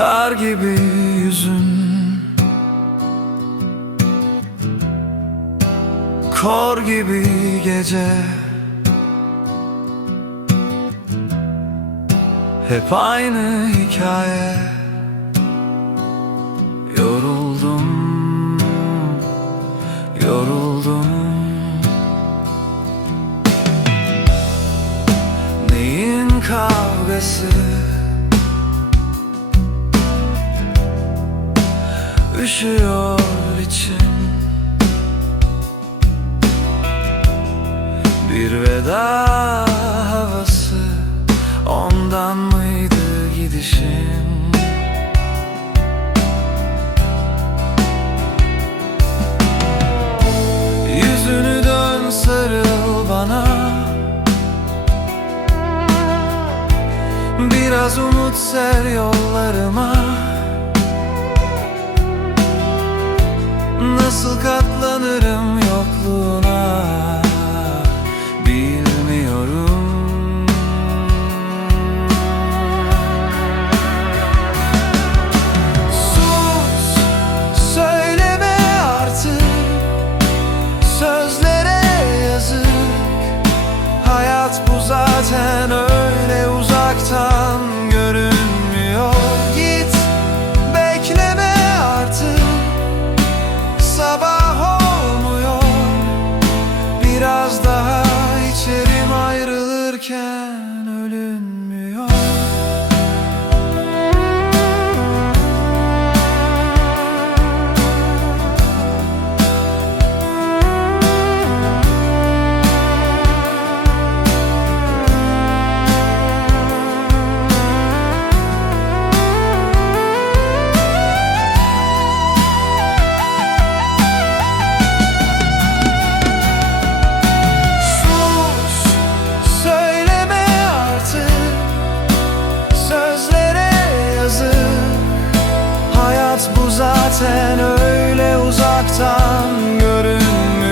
Kar gibi yüzün. Kor gibi gece. Hep aynı hikaye. Yoruldum Yoruldum. Neyin kavgası Üşüyor içim. Bir veda havası Ondan mıydı gidişim? Yüzünü dön sarıl bana. Biraz umut ser yollarıma ayrılırken Hayat bu zaten öyle uzaktan görünmüyor